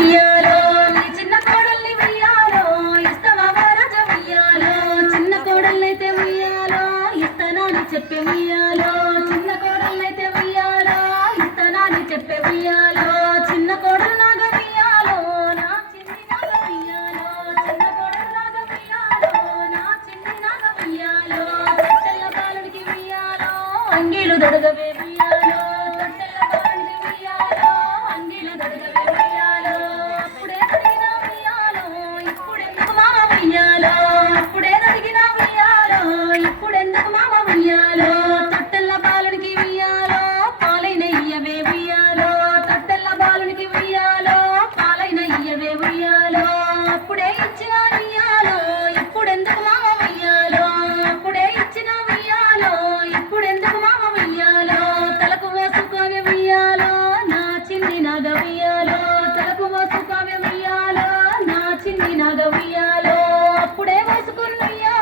Yeah. Yeah.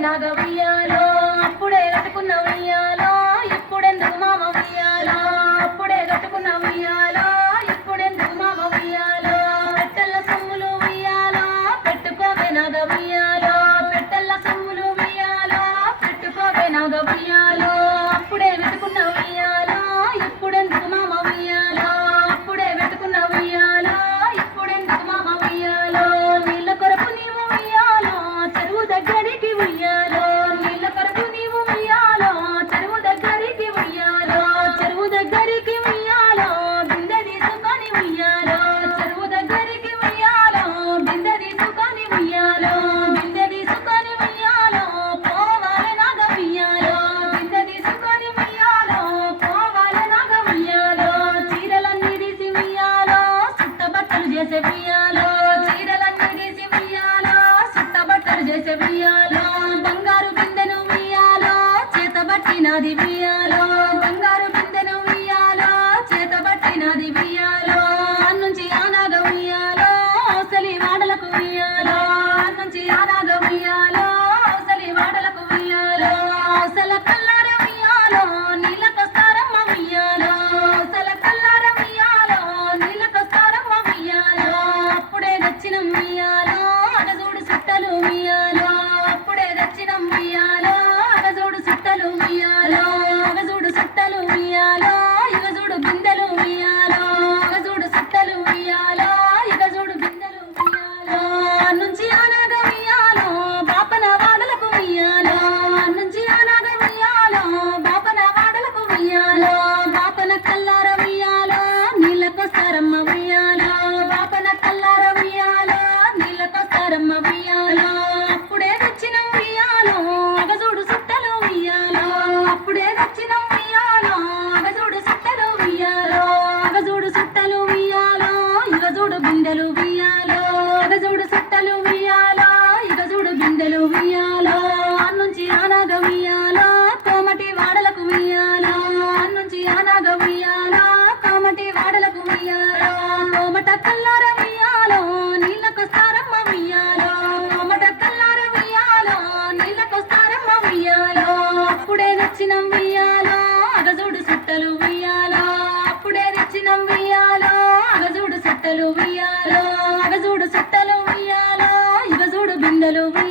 நாகவையார் చేతబట్టినది బియ్యాలో బంగారు బిందెను ఉయ్యాలో చేతబట్టినది బియ్యాలో నుంచి ఆనాగ ఉయ్యాలో అసలి వాడలకు ఉయ్యాలో. నుంచి Allah. గంధం వెయ్యాలో? అగజూడు సట్టలు వెయ్యాలో? అగజూడు సట్టలు వెయ్యాలో? ఇగజూడు బిందెలు వెయ్యాలి?